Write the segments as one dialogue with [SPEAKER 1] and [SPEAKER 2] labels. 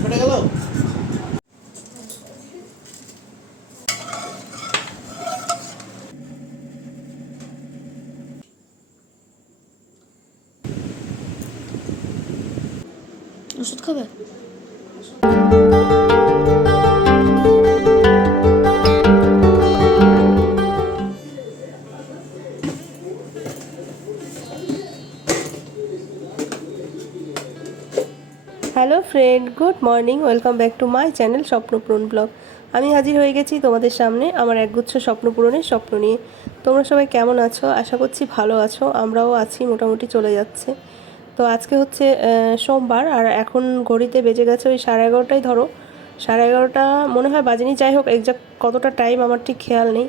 [SPEAKER 1] ফেটে গেল
[SPEAKER 2] ওষুধ খাবে
[SPEAKER 3] friend good morning welcome back to my channel Swapnapuron blog আমি হাজির হয়ে গেছি তোমাদের সামনে আমার একগুচ্ছ স্বপ্নপূরণের স্বপ্ন নিয়ে। তোমরা সবাই কেমন আছো? আশা করছি ভালো আছো, আমরাও আছি, মোটামুটি চলে যাচ্ছে। তো আজকে হচ্ছে সোমবার, আর এখন ঘড়িতে বেজে গেছে ওই সাড়ে এগারোটাই ধরো। সাড়ে এগারোটা মনে হয় বাজেনি, যাই হোক একজাক্ট কতটা টাইম আমার ঠিক খেয়াল নেই।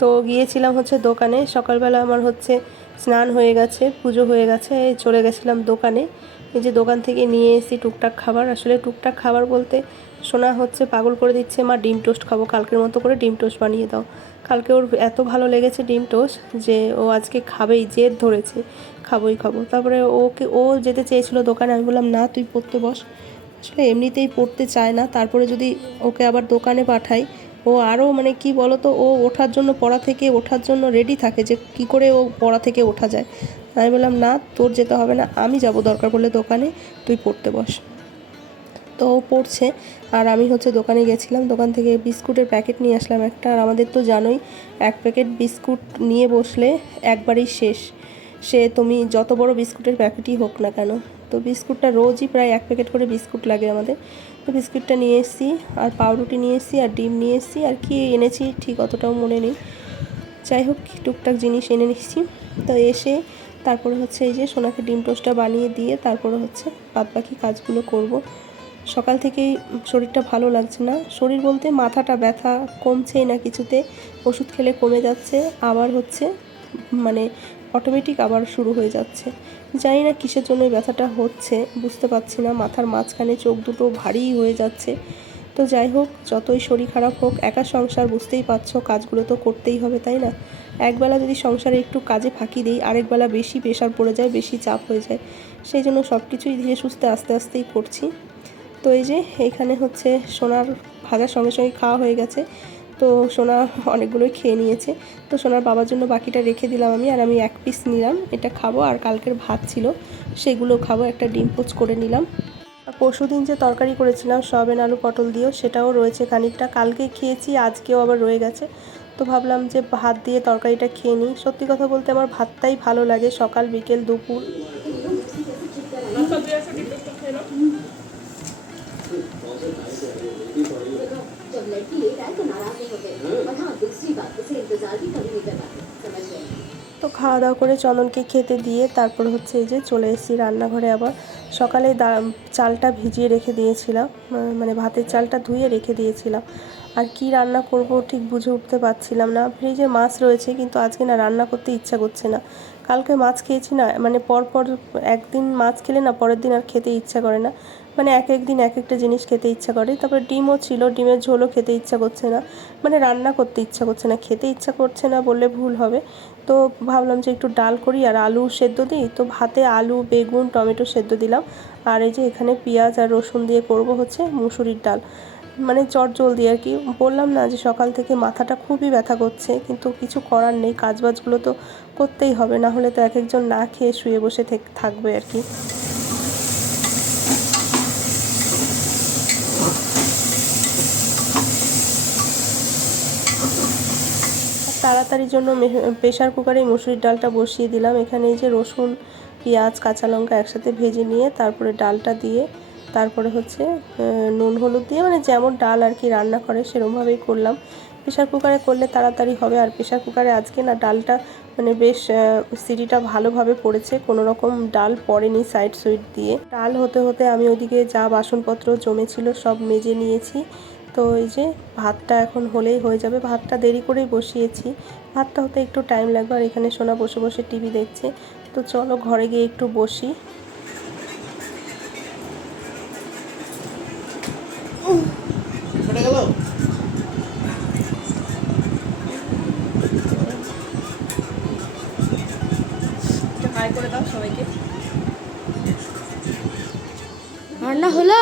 [SPEAKER 3] তো গিয়েছিলাম হচ্ছে দোকানে, সকালবেলা আমার হচ্ছে স্নান হয়ে গেছে, পুজো হয়ে গেছে চলে গেছিলাম দোকানে। এই যে দোকান থেকে নিয়ে এসেছি টুকটাক খাবার। আসলে টুকটাক খাবার বলতে শোনা হচ্ছে পাগল করে দিচ্ছে, মা, ডিম টোস্ট খাব, কালকের মতো করে ডিম টোস্ট বানিয়ে দাও। কালকে ওর এত ভালো লেগেছে ডিম টোস্ট যে ও আজকে খাবেই, জেদ ধরেছে, খাবোই খাব। তারপরে ওকে, ও যেতে চেয়েছিল দোকানে, আমি বললাম, না, তুই পড়তে বস। আসলে এমনিতেই পড়তে চায় না। তারপরে যদি ওকে আবার দোকানে পাঠাই ও আরও মানে কি বলতো, ও ওঠার জন্য পড়া থেকে ওঠার জন্য রেডি থাকে যে কি করে ও পড়া থেকে ওঠা যায়। আমি বললাম, না, তোর যেতে হবে না, আমি যাব দরকার পড়লে দোকানে, তুই পড়তে বস। তো ও পড়ছে, আর আমি হচ্ছে দোকানে গেছিলাম, দোকান থেকে বিস্কুটের প্যাকেট নিয়ে আসলাম একটা, আর আমাদের তো জানোই, এক প্যাকেট বিস্কুট নিয়ে বসলে একবারেই শেষ। সে, তুমি যত বড় বিস্কুটের প্যাকেটই হোক না কেন তো বিস্কুটটা রোজই প্রায় এক প্যাকেট করে বিস্কুট লাগে আমাদের। তো বিস্কুটটা নিয়ে এসেছি, আর পাউরুটি নিয়ে এসেছি, আর ডিম নিয়ে এসেছি, আর কি এনেছি ঠিক অতটাও মনে নেই। যাই হোক, টুকটাক জিনিস এনে নিচ্ছি তো এসে তারপরে হচ্ছে এই যে সোনাকে ডিম টোস্টটা বানিয়ে দিয়ে তারপরে হচ্ছে বাদ বাকি কাজগুলো করব। সকাল থেকেই শরীরটা ভালো লাগছে না। শরীর বলতে মাথাটা ব্যথা কমছেই না কিছুতে, ওষুধ খেলে কমে যাচ্ছে। আবার হচ্ছে মানে অটোমেটিক আবার শুরু হয়ে যাচ্ছে। জানি না কিসের জন্য ব্যথাটা হচ্ছে, বুঝতে পারছি না, মাথার মাঝখানে চোখ দুটো ভারী হয়ে যাচ্ছে। তো যাই হোক, যতই শরীর খারাপ হোক, একা সংসার বুঝতেই পারছ, কাজগুলো তো করতেই হবে, তাই না? একবেলা যদি সংসারে একটু কাজে ফাঁকি দিই আরেকবেলা বেশি প্রেশার পড়ে যায়, বেশি চাপ হয়ে যায়। সেই জন্য সব কিছুই ধীরে সুস্থে আস্তে আস্তেই করছি। তো এই যে এইখানে হচ্ছে সোনার ভাজার সঙ্গে সঙ্গে খাওয়া হয়ে গেছে। তো সোনা অনেকগুলোই খেয়ে নিয়েছে। তো সোনার বাবার জন্য বাকিটা রেখে দিলাম আমি আর আমি এক পিস নিলাম। এটা খাব আর কালকের ভাত ছিল। সেগুলো খাব, একটা ডিম পোচ করে নিলাম। পরশু দিন যে তরকারি করেছিলাম, সয়াবিন আলু পটল দিয়েও, সেটাও রয়েছে খানিকটা। কালকে খেয়েছি, আজকেও আবার রয়ে গেছে। তো ভাবলাম যে ভাত দিয়ে তরকারিটা খেয়ে নিই। সত্যি কথা বলতে আমার ভাতটাই ভালো লাগে। সকাল, বিকেল, দুপুর।
[SPEAKER 4] लड़की लेट आए तो नाराज नहीं होते और हाँ दूसरी बात उसे इंतजार भी कभी नहीं करवाते समझ गए
[SPEAKER 3] তো খাওয়া দাওয়া করে চন্দনকে খেতে দিয়ে তারপর হচ্ছে এই যে চলে এসেছি রান্নাঘরে আবার সকালে দা- চালটা ভিজিয়ে রেখে দিয়েছিলাম আহ, মানে ভাতের চালটা ধুয়ে রেখে দিয়েছিলাম আর কি রান্না করব ঠিক বুঝে উঠতে পারছিলাম না ফ্রিজে মাছ রয়েছে কিন্তু আজকে না রান্না করতে ইচ্ছা করছে না কালকে মাছ খেয়েছি না মানে পরপর একদিন মাছ খেলে না পরের দিন আর খেতে ইচ্ছা করে না। মানে এক এক দিন এক একটা জিনিস খেতে ইচ্ছা করে। তারপরে ডিমও ছিল, ডিমের ঝোলও খেতে ইচ্ছা করছে না। মানে রান্না করতে ইচ্ছা করছে না, খেতে ইচ্ছা করছে না বললে ভুল হবে। তো ভাবলাম যে একটু ডাল করি আর আলু সেদ্ধ দিই। তো ভাতে আলু, বেগুন, টমেটো সেদ্ধ দিলাম। আর এই যে এখানে পেঁয়াজ আর রসুন দিয়ে করব হচ্ছে মুসুরির ডাল। মানে চট জলদি আর কি। বললাম না যে সকাল থেকে মাথাটা খুবই ব্যথা করছে, কিন্তু কিছু করার নেই, কাজবাজগুলো তো করতেই হবে, না হলে তো এক একজন না খেয়ে শুয়ে বসে থেক- থাকবে আর কি। তাড়াতাড়ির জন্য প্রেশার কুকারে মুসুরির ডালটা বসিয়ে দিলাম। এখানে এই যে রসুন, পেঁয়াজ, কাঁচা লঙ্কা একসাথে ভেজে নিয়ে তারপরে ডালটা দিয়ে তারপরে হচ্ছে নুন, হলুদ দিয়ে মানে যেমন ডাল আর কি রান্না করে সেরকমভাবেই করলাম। প্রেশার কুকারে করলে তাড়াতাড়ি হবে। আর প্রেশার কুকারে আজকে না ডালটা মানে বেশ সিটিটা ভালোভাবে পড়েছে। কোনো রকম ডাল পড়েনি সাইড সুইড দিয়ে। ডাল হতে হতে আমি ওইদিকে যা বাসনপত্র জমেছিল সব মেজে নিয়েছি। তো এই যে ভাতটা এখন হলেই হয়ে যাবে। ভাতটা দেরি করেই বসিয়েছি। ভাতটা হতে একটু টাইম লাগবে। আর এখানে সোনা বসে বসে টিভি দেখছে। তো চলো ঘরে গিয়ে একটু বসি। হাই করে দাও সবাইকে।
[SPEAKER 2] রান্না হলো?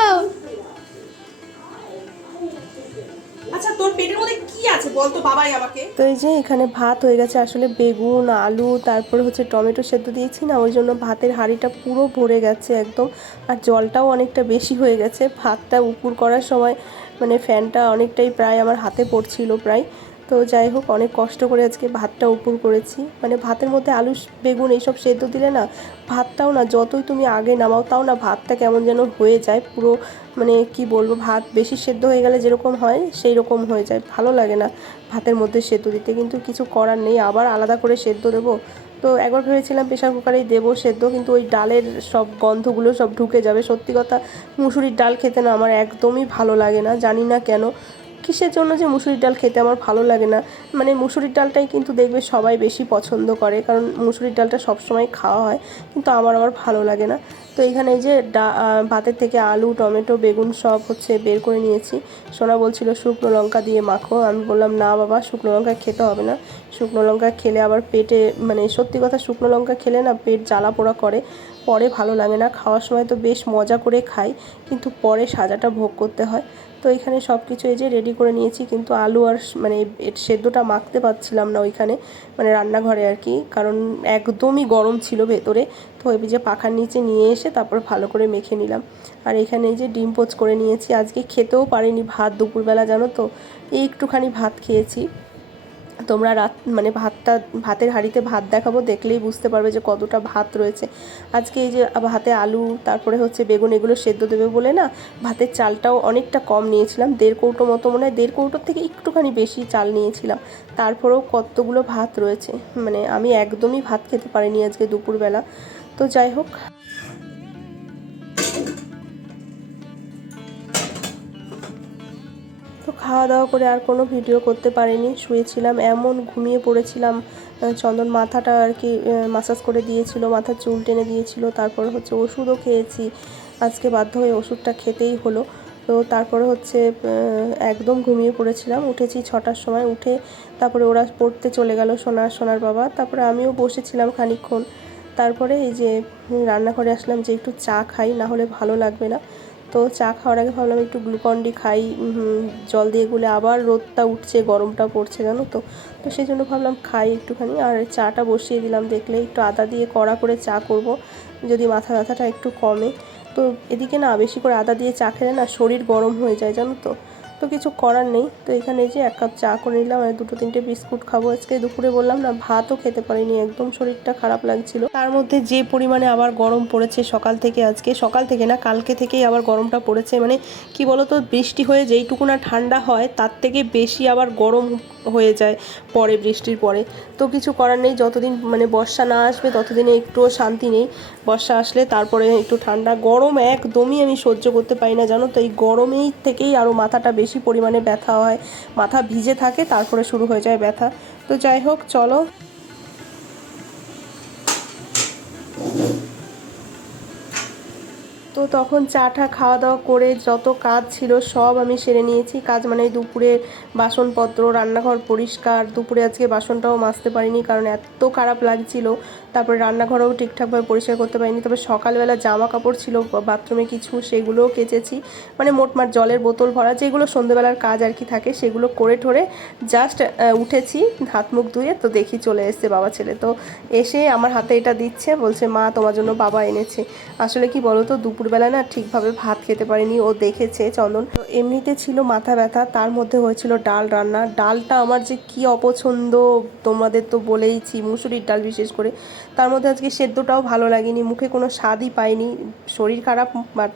[SPEAKER 5] আচ্ছা তোর পেটের মধ্যে কি আছে? বল তো বাবাই আমাকে।
[SPEAKER 3] তো এই যে এখানে ভাত হয়ে গেছে আসলে বেগুন আলু তারপরে হচ্ছে টমেটো সেদ্ধ দিয়েছি না ওই জন্য ভাতের হাঁড়িটা পুরো ভরে গেছে একদম আর জলটাও অনেকটা বেশি হয়ে গেছে। ভাতটা উপুর করার সময় মানে ফ্যানটা অনেকটাই প্রায় আমার হাতে পড়ছিল প্রায় তো যাই হোক, অনেক কষ্ট করে আজকে ভাতটা উপুর করেছি। মানে ভাতের মধ্যে আলু, বেগুন এইসব সেদ্ধ দিলে না, ভাতটাও না যতই তুমি আগে নামাও তাও না ভাতটা কেমন যেন হয়ে যায়। পুরো মানে কি বলব, ভাত বেশি সেদ্ধ হয়ে গেলে যেরকম হয় সেই রকম হয়ে যায়। ভালো লাগে না ভাতের মধ্যে সেদ্ধ দিতে, কিন্তু কিছু করার নেই। আবার আলাদা করে সেদ্ধ দেবো। তো একবার ভেবেছিলাম প্রেশার কুকারেই দেবো সেদ্ধ, কিন্তু ওই ডালের সব গন্ধগুলো সব ঢুকে যাবে। সত্যি কথা, মুসুরির ডাল খেতে না আমার একদমই ভালো লাগে না, জানি না কেন। কিসের জন্য যে মুসুরির ডাল খেতে আমার ভালো লাগে না? মানে মুসুরির ডালটাই কিন্তু দেখবে সবাই বেশি পছন্দ করে, কারণ মুসুরির ডালটা সবসময় খাওয়া হয়, কিন্তু আমার আবার ভালো লাগে না। তো এখানে যে ডা- ভাতের থেকে আলু, টমেটো, বেগুন সব হচ্ছে বের করে নিয়েছি। সোনা বলছিল, শুকনো লঙ্কা দিয়ে মাখো। আমি বললাম, না বাবা, শুকনো লঙ্কা খেতে হবে না। শুকনো লঙ্কা খেলে আবার পেটে মানে সত্যি কথা শুকনো লঙ্কা খেলে না পেট জ্বালা পোড়া করে। পরে ভালো লাগে না, খাওয়ার সময় তো বেশ মজা করে খাই, কিন্তু পরে সাজাটা ভোগ করতে হয়। তো এখানে সব কিছু এই যে রেডি করে নিয়েছি, কিন্তু আলু আর মানে সেদ্ধটা মাখতে পারছিলাম না ওইখানে মানে রান্নাঘরে আর কি, কারণ একদমই গরম ছিল ভেতরে, তো ওই যে পাখার নিচে নিয়ে এসে তারপর ভালো করে মেখে নিলাম। আর এখানে এই যে ডিম পোচ করে নিয়েছি, আজকে খেতেও পারিনি ভাত দুপুরবেলা, জানো তো, এই একটুখানি ভাত খেয়েছি। তোমরা রাত মানে ভাতটা, ভাতের হাঁড়িতে ভাত দেখাবো, দেখলেই বুঝতে পারবে যে কতটা ভাত রয়েছে। আজকে এই যে ভাতে আলু, তারপরে হচ্ছে বেগুন, এগুলো সেদ্ধ দেবে বলে না, ভাতের চালটাও অনেকটা কম নিয়েছিলাম। দেড় কৌটো মতো, মনে হয় দেড় কৌটোর থেকে একটুখানি বেশি চাল নিয়েছিলাম। তারপরেও কতগুলো ভাত রয়েছে। মানে আমি একদমই ভাত খেতে পারিনি আজকে দুপুরবেলা। তো যাই হোক খাওয়া দাওয়া করে আর কোনো ভিডিও করতে পারিনি। শুয়েছিলাম, এমন ঘুমিয়ে পড়েছিলাম চন্দন মাথাটা আর কি মাসাজ করে দিয়েছিল, মাথার চুল টেনে দিয়েছিল, তারপর হচ্ছে ওষুধও খেয়েছি। আজকে বাধ্য হয়ে ওষুধটা খেতেই হলো। তো তারপরে হচ্ছে একদম ঘুমিয়ে পড়েছিলাম। উঠেছি ছটার সময়, উঠে তারপরে ওরা পড়তে চলে গেল সোনার সোনার বাবা। তারপরে আমিও বসেছিলাম খানিকক্ষণ। তারপরে এই যে রান্নাঘরে আসলাম যে একটু চা খাই, না হলে ভালো লাগবে না। তো চা খাওয়ার আগে ভাবলাম একটু গ্লুকন ডি খাই জল দিয়ে গুলে আবার রোদটা উঠছে, গরমটা পড়ছে, জানো তো। তো সেই জন্য ভাবলাম খাই একটুখানি আর চাটা বসিয়ে দিলাম, দেখলে একটু আদা দিয়ে কড়া করে চা করব, যদি মাথা ব্যথাটা একটু কমে। তো এদিকে না, বেশি করে আদা দিয়ে চা খেলে না শরীর গরম হয়ে যায়, জানো তো। তো কিছু করার নেই। তো এখানে যে এক কাপ চা করে নিলাম, আর দুটো তিনটে বিস্কুট খাব। আজকে দুপুরে বললাম না, ভাতও খেতে পারিনি, একদম শরীরটা খারাপ লাগছিল। তার মধ্যে যে পরিমাণে আবার গরম পড়েছে সকাল থেকে আজকে, সকাল থেকে না, কালকে থেকেই আবার গরমটা পড়েছে। মানে কি বলতো, বৃষ্টি হয়ে যেইটুকু না ঠান্ডা হয়, তার থেকে বেশি আবার গরম হয়ে যায় পরে বৃষ্টির পরে। তো কিছু করার নেই, যতদিন মানে বর্ষা না আসবে ততদিনে একটুও শান্তি নেই। বর্ষা আসলে তারপরে একটু ঠান্ডা। গরম একদমই আমি সহ্য করতে পারি না, জানো তো? এই গরমেই থেকেই আরও মাথাটা বেশি পরিমাণে ব্যথা হয়। মাথা ভিজে থাকে, তারপরে শুরু হয়ে যায় ব্যথা। তো যাই হোক, চলো। তো তখন চাটা খাওয়া দাওয়া করে যত কাজ ছিল সব আমি সেরে নিয়েছি। কাজ মানে এই দুপুরের বাসনপত্র, রান্নাঘর পরিষ্কার, দুপুরে আজকে বাসনটাও মাজতে পারিনি কারণ এত খারাপ লাগছিল। তারপরে রান্নাঘরও ঠিকঠাকভাবে পরিষ্কার করতে পারিনি। তবে সকালবেলা জামা কাপড় ছিল বাথরুমে কিছু, সেগুলোও কেচেছি। মানে মোটমাট জলের বোতল ভরা, যেগুলো সন্ধেবেলার কাজ আর কি থাকে, সেগুলো করে ঠোরে জাস্ট উঠেছি, হাত মুখ ধুয়ে তো দেখি চলে এসছে বাবা ছেলে। তো এসে আমার হাতে এটা দিচ্ছে, বলছে, মা, তোমার জন্য বাবা এনেছে। আসলে কি বলো তো দুপুরবেলা না ঠিকভাবে ভাত খেতে পারিনি, ও দেখেছে চন্দন। তো এমনিতে ছিল মাথা ব্যথা, তার মধ্যে হয়েছিল ডাল রান্না। ডালটা আমার যে কি অপছন্দ, তোমাদের তো বলেইছি, মুসুরির ডাল বিশেষ করে। তার মধ্যে আজকে সেদ্ধটাও ভালো লাগেনি, মুখে কোনো স্বাদই পাইনি, শরীর খারাপ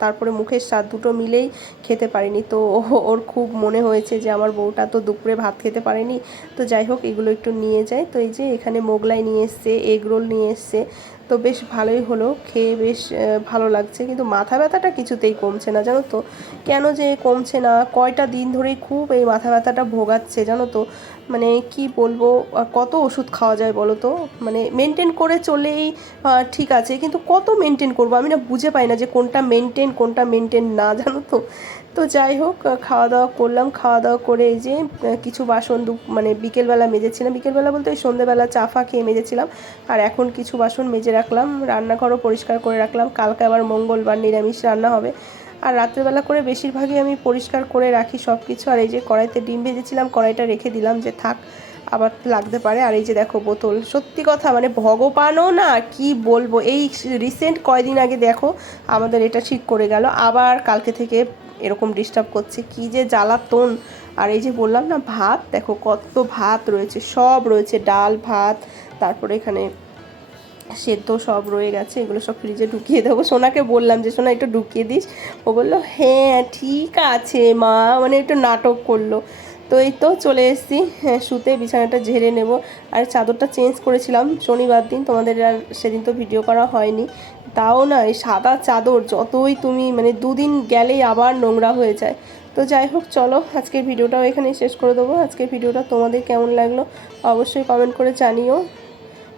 [SPEAKER 3] তারপরে মুখের স্বাদ দুটো মিলেই খেতে পারিনি। তো ওর খুব মনে হয়েছে যে আমার বউটা তো দুপুরে ভাত খেতে পারেনি। তো যাই হোক, এগুলো একটু নিয়ে যায়। তো এই যে এখানে মোগলাই নিয়ে এসছে, এগ রোল নিয়ে এসছে। তো বেশ ভালোই হলো, খেয়ে বেশ ভালো লাগছে। কিন্তু মাথা ব্যথাটা কিছুতেই কমছে না, জানো তো? কেন যে কমছে না? কয়টা দিন ধরেই খুব এই মাথা ব্যথাটা ভোগাচ্ছে, জানো তো? মানে কি বলব কত ওষুধ খাওয়া যায় বলো তো? মানে মেনটেন করে চলেই ঠিক আছে। কিন্তু কত মেনটেন করব? আমি না বুঝে পাই না যে কোনটা মেনটেন কোনটা মেনটেন না, জানো তো? তো যাই হোক খাওয়া দাওয়া করলাম। খাওয়া দাওয়া করে এই যে কিছু বাসন মানে বিকেলবেলা মেজেছিলাম। বিকেলবেলা বলতে ওই সন্ধ্যেবেলা চা ফা খেয়ে মেজেছিলাম। আর এখন কিছু বাসন মেজে রাখলাম। রান্নাঘরও পরিষ্কার করে রাখলাম। কালকে আবার মঙ্গলবার নিরামিষ রান্না হবে। আর রাত্রেবেলা করে বেশিরভাগই আমি পরিষ্কার করে রাখি সব কিছু আর এই যে কড়াইতে ডিম ভেজেছিলাম, কড়াইটা রেখে দিলাম যে থাক, আবার লাগতে পারে। আর এই যে দেখো বোতল। সত্যি কথা মানে ভগবানও না, কি বলব? এই রিসেন্ট কয়দিন আগে দেখো, আমাদের এটা ঠিক করে গেল। আবার কালকে থেকে এরকম ডিস্টার্ব করছে, কি যে জ্বালাতন আর এই যে বললাম না, ভাত, দেখো কত ভাত রয়েছে, সব রয়েছে, ডাল, ভাত, তারপরে এখানে সেদ্ধ সব রয়ে গেছে, এগুলো সব ফ্রিজে ঢুকিয়ে দেবো। সোনাকে বললাম যে, সোনা একটু ঢুকিয়ে দিস। ও বলল হ্যাঁ ঠিক আছে মা। মানে একটু নাটক করল। তো এই তো চলে এসেছি হ্যাঁ শুতে বিছানাটা ঝেড়ে নেব। আর চাদরটা চেঞ্জ করেছিলাম শনিবার দিন, তোমাদের আর সেদিন তো ভিডিও করা হয়নি। তাও না এই সাদা চাদর যতই তুমি মানে দুদিন গেলেই আবার নোংরা হয়ে যায়। তো যাই হোক, চলো আজকের ভিডিওটাও এখানেই শেষ করে দেবো। আজকের ভিডিওটা তোমাদের কেমন লাগল অবশ্যই কমেন্ট করে জানিও।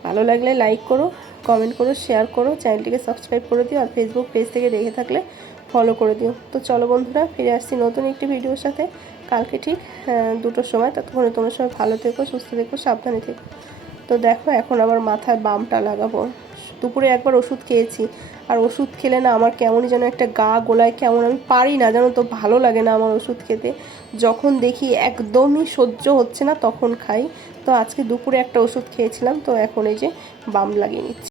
[SPEAKER 3] ভালো লাগলে লাইক করো কমেন্ট করো শেয়ার করো চ্যানেলটিকে সাবস্ক্রাইব করে দিও আর ফেসবুক পেজ থেকে দেখে থাকলে ফলো করে দিও। তো চলো বন্ধুরা, ফিরে আসছি নতুন একটি ভিডিওর সাথে। কালকে ঠিক দুটোর সময়। ততক্ষণে তোমার সবাই ভালো থেকো, সুস্থ থেকো, সাবধানে থেকো। তো দেখো এখন আবার মাথায় বামটা লাগাবো। দুপুরে একবার ওষুধ খেয়েছি। আর ওষুধ খেলে না আমার কেমনই যেন একটা গা গোলায়, কেমন আমি পারি না যেন তো, ভালো লাগে না আমার ওষুধ খেতে। যখন দেখি একদমই সহ্য হচ্ছে না, তখন খাই। তো আজকে দুপুরে একটা ওষুধ খেয়েছিলাম, তো এখন এই যে বাম লাগিয়ে নিচ্ছি।